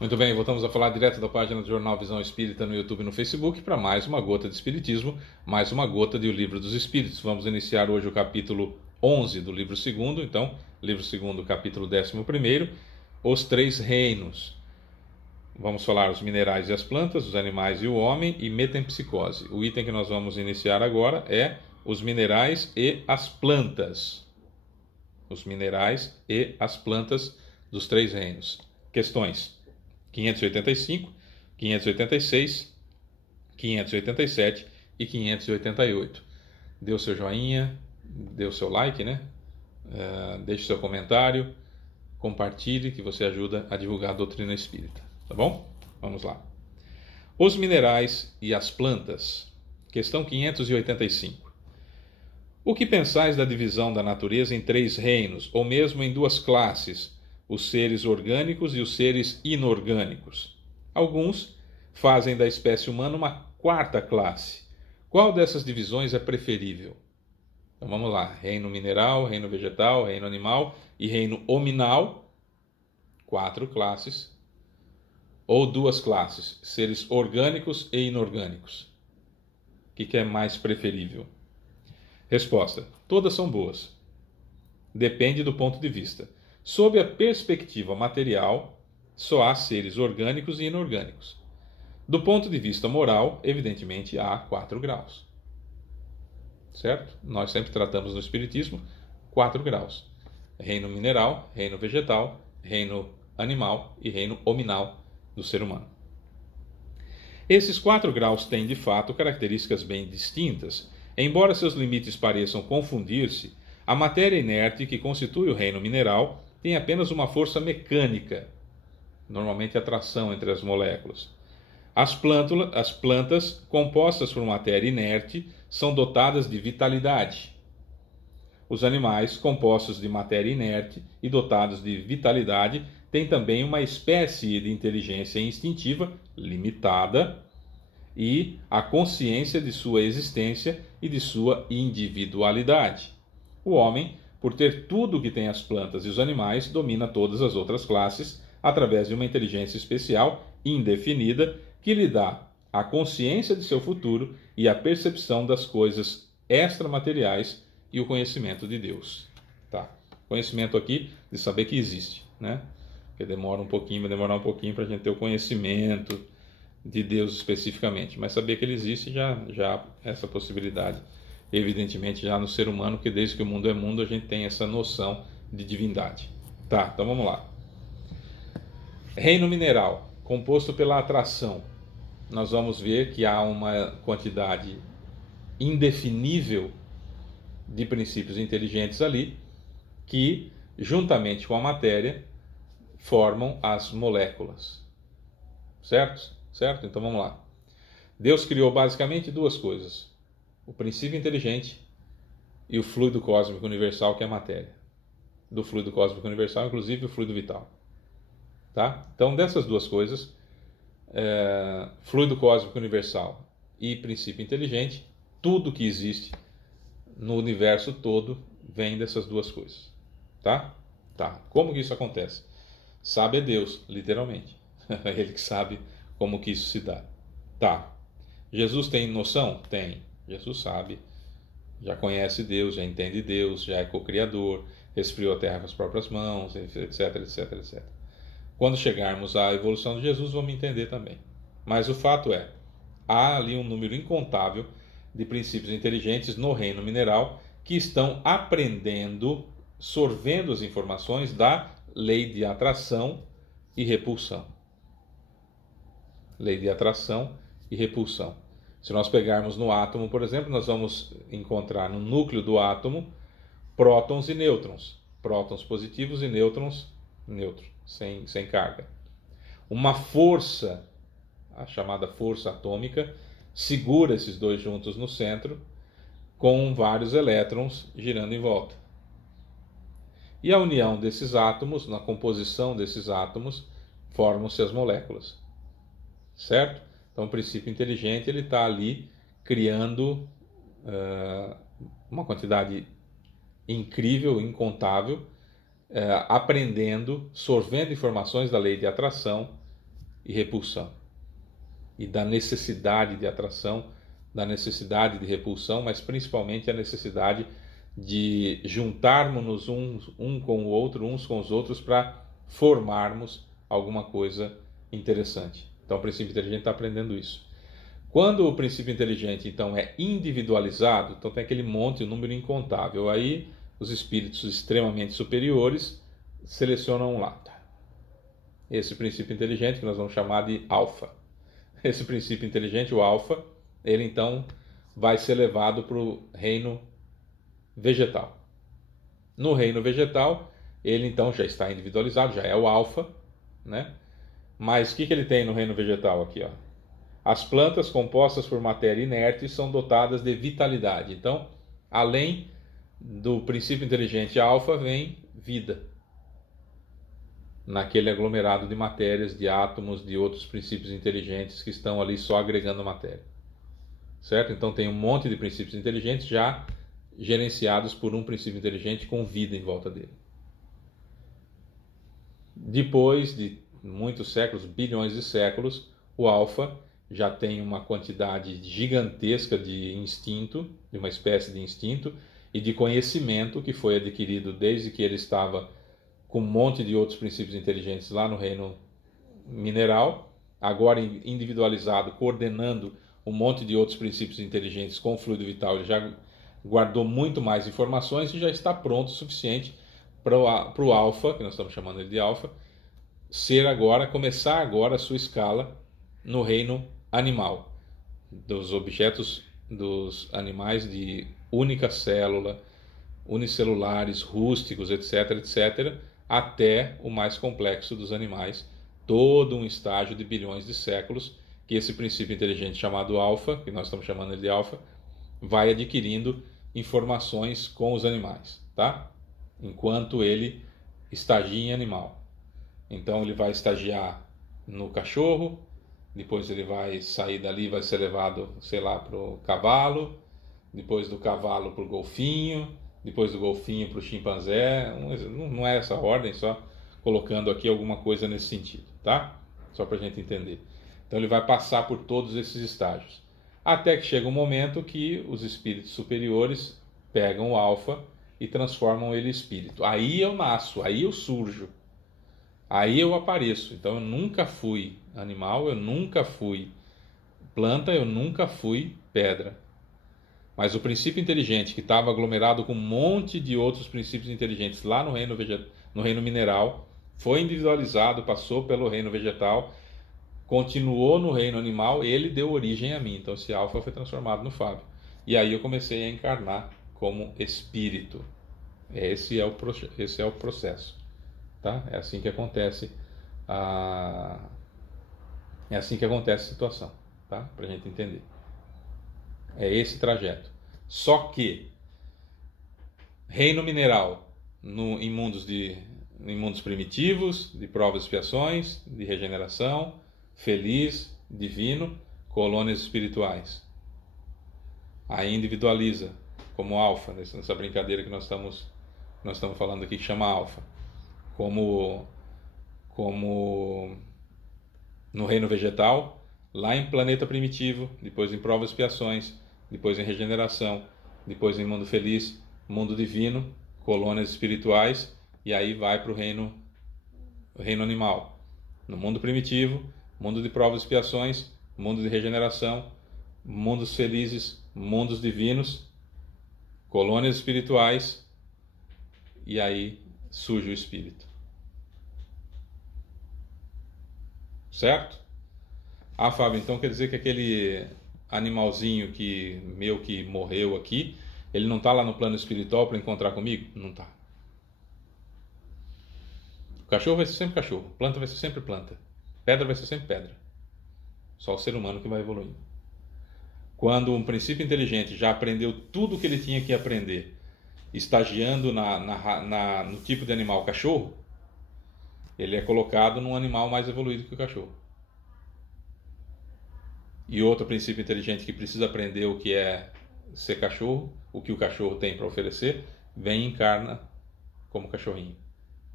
Muito bem, voltamos a falar direto da página do Jornal Visão Espírita no YouTube e no Facebook para mais uma gota de Espiritismo, mais uma gota de O Livro dos Espíritos. Vamos iniciar hoje o capítulo 11 do livro segundo, então, livro segundo, capítulo 11º, Os Três Reinos. Vamos falar os minerais e as plantas, os animais e o homem e metempsicose. O item que nós vamos iniciar agora é os minerais e as plantas. Os minerais e as plantas dos três reinos. Questões 585, 586, 587 e 588. Dê o seu joinha, dê o seu like, né? Deixe o seu comentário, compartilhe, que você ajuda a divulgar a doutrina espírita, tá bom? Vamos lá. Os minerais e as plantas. Questão 585. O que pensais da divisão da natureza em três reinos, ou mesmo em duas classes, os seres orgânicos e os seres inorgânicos? Alguns fazem da espécie humana uma quarta classe. Qual dessas divisões é preferível? Então vamos lá: reino mineral, reino vegetal, reino animal e reino hominal, 4 classes, ou duas classes, seres orgânicos e inorgânicos. O que é mais preferível? Resposta: todas são boas. Depende do ponto de vista. Sob a perspectiva material, só há seres orgânicos e inorgânicos. Do ponto de vista moral, evidentemente há 4 graus. Certo? Nós sempre tratamos no Espiritismo 4 graus: reino mineral, reino vegetal, reino animal e reino hominal do ser humano. Esses 4 graus têm, de fato, características bem distintas. Embora seus limites pareçam confundir-se, a matéria inerte que constitui o reino mineral tem apenas uma força mecânica, normalmente atração entre as moléculas. As plantas, compostas por matéria inerte, são dotadas de vitalidade. Os animais, compostos de matéria inerte e dotados de vitalidade, têm também uma espécie de inteligência instintiva limitada e a consciência de sua existência e de sua individualidade. O homem, por ter tudo o que tem as plantas e os animais, domina todas as outras classes através de uma inteligência especial, indefinida, que lhe dá a consciência de seu futuro e a percepção das coisas extramateriais e o conhecimento de Deus. Tá. Conhecimento aqui de saber que existe, né? Porque demora um pouquinho, vai demorar um pouquinho para a gente ter o conhecimento de Deus especificamente, mas saber que ele existe já essa possibilidade, evidentemente já no ser humano, que desde que o mundo é mundo a gente tem essa noção de divindade. Tá, então vamos lá. Reino mineral, composto pela atração. Nós vamos ver que há uma quantidade indefinível de princípios inteligentes ali, que, juntamente com a matéria, formam as moléculas. Certo? Certo? Então vamos lá. Deus criou basicamente duas coisas: o princípio inteligente e o fluido cósmico universal, que é a matéria. Do fluido cósmico universal, inclusive o fluido vital. Tá? Então, dessas duas coisas, fluido cósmico universal e princípio inteligente, tudo que existe no universo todo vem dessas duas coisas. Tá? Tá. Como que isso acontece? Sabe é Deus, literalmente. É Ele que sabe como que isso se dá. Tá. Jesus tem noção? Tem. Jesus sabe, já conhece Deus, já entende Deus, já é co-criador, resfriou a terra com as próprias mãos, etc, etc, etc. Quando chegarmos à evolução de Jesus, vamos entender também. Mas o fato é, há ali um número incontável de princípios inteligentes no reino mineral que estão aprendendo, sorvendo as informações da lei de atração e repulsão. Lei de atração e repulsão. Se nós pegarmos no átomo, por exemplo, nós vamos encontrar no núcleo do átomo prótons e nêutrons. Prótons positivos e nêutrons neutros, sem carga. Uma força, a chamada força atômica, segura esses dois juntos no centro, com vários elétrons girando em volta. E a união desses átomos, na composição desses átomos, formam-se as moléculas. Certo? Então o princípio inteligente ele está ali criando uma quantidade incrível, incontável, aprendendo, sorvendo informações da lei de atração e repulsão. E da necessidade de atração, da necessidade de repulsão, mas principalmente a necessidade de juntarmos-nos um com o outro, uns com os outros, para formarmos alguma coisa interessante. Então o princípio inteligente está aprendendo isso. Quando o princípio inteligente, então, é individualizado, então tem aquele monte, um número incontável. Aí os espíritos extremamente superiores selecionam um lado. Esse princípio inteligente, que nós vamos chamar de alfa. Esse princípio inteligente, o alfa, ele então vai ser levado para o reino vegetal. No reino vegetal, ele então já está individualizado, já é o alfa, né? Mas o que ele tem no reino vegetal aqui, ó? As plantas compostas por matéria inerte são dotadas de vitalidade. Então, além do princípio inteligente alfa, vem vida naquele aglomerado de matérias, de átomos, de outros princípios inteligentes que estão ali só agregando matéria. Certo? Então tem um monte de princípios inteligentes já gerenciados por um princípio inteligente com vida em volta dele. Depois de muitos séculos, bilhões de séculos, o alfa já tem uma quantidade gigantesca de instinto, de uma espécie de instinto e de conhecimento que foi adquirido desde que ele estava com um monte de outros princípios inteligentes lá no reino mineral, agora individualizado, coordenando um monte de outros princípios inteligentes com o fluido vital. Ele já guardou muito mais informações e já está pronto o suficiente para o alfa, que nós estamos chamando ele de alfa, começar agora a sua escala no reino animal, dos objetos dos animais de única célula, unicelulares, rústicos, etc., etc., até o mais complexo dos animais, todo um estágio de bilhões de séculos que esse princípio inteligente chamado alfa, que nós estamos chamando ele de alfa, vai adquirindo informações com os animais, tá? Enquanto ele estagia em animal. Então ele vai estagiar no cachorro, depois ele vai sair dali, vai ser levado, sei lá, para o cavalo, depois do cavalo para o golfinho, depois do golfinho para o chimpanzé. Não é essa ordem, só colocando aqui alguma coisa nesse sentido, tá? Só para a gente entender. Então ele vai passar por todos esses estágios, até que chega um momento que os espíritos superiores pegam o alfa e transformam ele em espírito. Aí eu nasço, aí eu surjo, aí eu apareço. Então eu nunca fui animal, eu nunca fui planta, eu nunca fui pedra. Mas o princípio inteligente, que estava aglomerado com um monte de outros princípios inteligentes lá no reino mineral, foi individualizado, passou pelo reino vegetal, continuou no reino animal, ele deu origem a mim. Então esse alfa foi transformado no Fábio. E aí eu comecei a encarnar como espírito. Esse é o processo. Tá? É assim que acontece a situação, tá? Para a gente entender. É esse trajeto. Só que reino mineral em mundos primitivos, de provas e expiações, de regeneração, feliz, divino, colônias espirituais. Aí individualiza como alfa, nessa brincadeira que nós estamos falando aqui, que chama alfa. Como no reino vegetal, lá em planeta primitivo, depois em provas e expiações, depois em regeneração, depois em mundo feliz, mundo divino, colônias espirituais, e aí vai para o reino animal. No mundo primitivo, mundo de provas e expiações, mundo de regeneração, mundos felizes, mundos divinos, colônias espirituais, e aí surge o espírito. Certo? Ah, Fábio, então quer dizer que aquele animalzinho que morreu aqui, ele não está lá no plano espiritual para encontrar comigo? Não está. O cachorro vai ser sempre cachorro, planta vai ser sempre planta, pedra vai ser sempre pedra. Só o ser humano que vai evoluindo. Quando um princípio inteligente já aprendeu tudo o que ele tinha que aprender, estagiando no tipo de animal cachorro, ele é colocado num animal mais evoluído que o cachorro. E outro princípio inteligente que precisa aprender o que é ser cachorro, o que o cachorro tem para oferecer, vem e encarna como cachorrinho.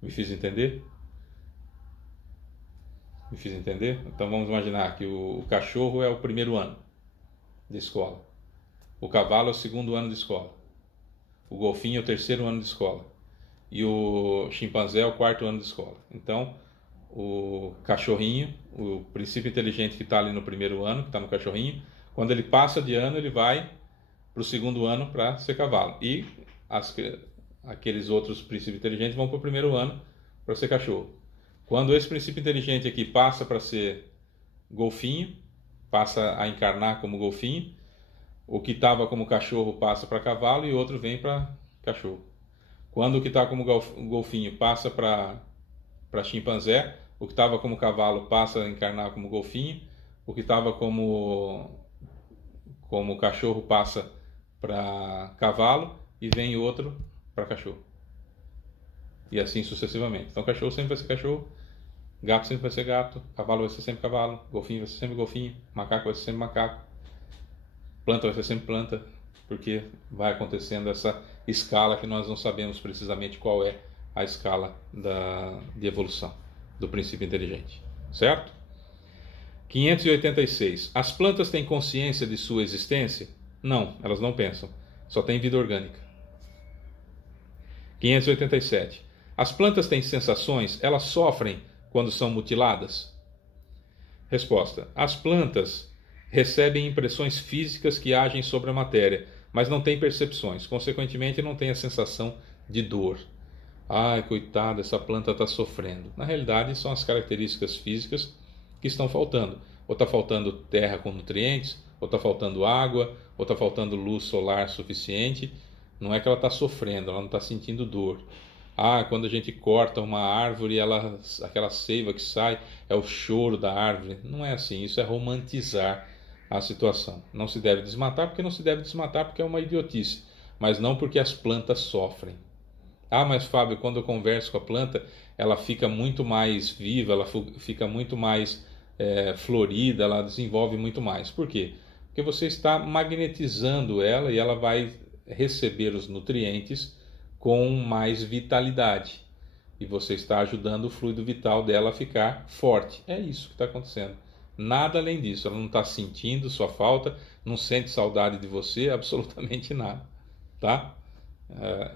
Me fiz entender? Me fiz entender? Então vamos imaginar que o cachorro é o primeiro ano de escola, o cavalo é o segundo ano de escola, o golfinho é o terceiro ano de escola e o chimpanzé é o quarto ano de escola. Então, o cachorrinho, o princípio inteligente que está ali no primeiro ano, que está no cachorrinho, quando ele passa de ano, ele vai para o segundo ano para ser cavalo. E aqueles outros princípios inteligentes vão para o primeiro ano para ser cachorro. Quando esse princípio inteligente aqui passa para ser golfinho, passa a encarnar como golfinho, o que estava como cachorro passa para cavalo e o outro vem para cachorro. Quando o que está como golfinho passa para chimpanzé, o que estava como cavalo passa a encarnar como golfinho, o que estava como cachorro passa para cavalo e vem outro para cachorro. E assim sucessivamente. Então cachorro sempre vai ser cachorro, gato sempre vai ser gato, cavalo vai ser sempre cavalo, golfinho vai ser sempre golfinho, macaco vai ser sempre macaco, planta vai ser sempre planta, porque vai acontecendo essa escala que nós não sabemos precisamente qual é a escala de evolução do princípio inteligente, certo? 586. As plantas têm consciência de sua existência? Não, elas não pensam, só têm vida orgânica. 587. As plantas têm sensações? Elas sofrem quando são mutiladas? Resposta. As plantas recebem impressões físicas que agem sobre a matéria, mas não têm percepções, consequentemente não têm a sensação de dor. Ai, coitada, essa planta está sofrendo. Na realidade, são as características físicas que estão faltando. Ou está faltando terra com nutrientes, ou está faltando água, ou está faltando luz solar suficiente. Não é que ela está sofrendo, ela não está sentindo dor. Ah, quando a gente corta uma árvore, aquela seiva que sai é o choro da árvore. Não é assim, isso é romantizar a situação. Não se deve desmatar porque é uma idiotice, mas não porque as plantas sofrem. Ah, mas Fábio, quando eu converso com a planta, ela fica muito mais viva, ela fica muito mais florida, ela desenvolve muito mais. Por quê? Porque você está magnetizando ela e ela vai receber os nutrientes com mais vitalidade. E você está ajudando o fluido vital dela a ficar forte. É isso que está acontecendo. Nada além disso. Ela não está sentindo sua falta, não sente saudade de você, absolutamente nada. Tá?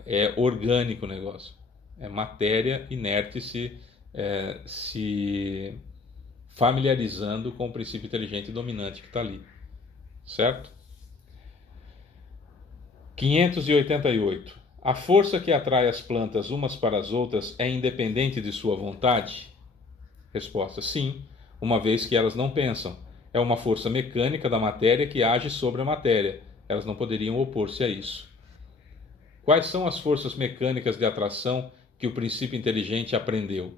É orgânico o negócio. É matéria inerte se familiarizando com o princípio inteligente dominante que está ali. Certo? 588. A força que atrai as plantas umas para as outras é independente de sua vontade? Resposta: sim, uma vez que elas não pensam. É uma força mecânica da matéria que age sobre a matéria. Elas não poderiam opor-se a isso. Quais são as forças mecânicas de atração que o princípio inteligente aprendeu?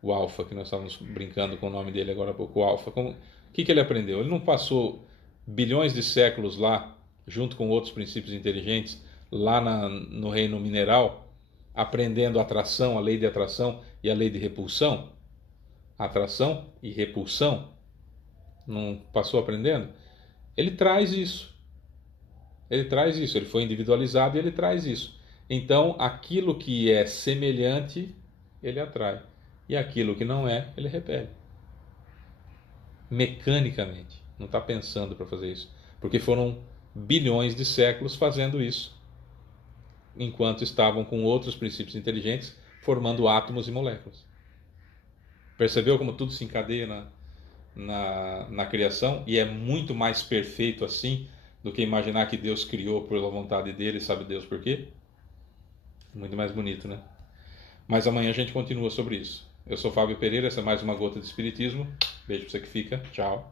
O alfa, que nós estávamos brincando com o nome dele agora há pouco, o alfa. O que ele aprendeu? Ele não passou bilhões de séculos lá, junto com outros princípios inteligentes, lá no reino mineral, aprendendo atração, a lei de atração e a lei de repulsão? Atração e repulsão. Não passou aprendendo? Ele traz isso. Ele foi individualizado e ele traz isso. Então, aquilo que é semelhante, ele atrai. E aquilo que não é, ele repele. Mecanicamente. Não está pensando para fazer isso. Porque foram bilhões de séculos fazendo isso, enquanto estavam com outros princípios inteligentes formando átomos e moléculas. Percebeu como tudo se encadeia na criação? E é muito mais perfeito assim do que imaginar que Deus criou pela vontade dele, sabe Deus por quê? Muito mais bonito, né? Mas amanhã a gente continua sobre isso. Eu sou Fábio Pereira, essa é mais uma gota de Espiritismo. Beijo pra você que fica. Tchau.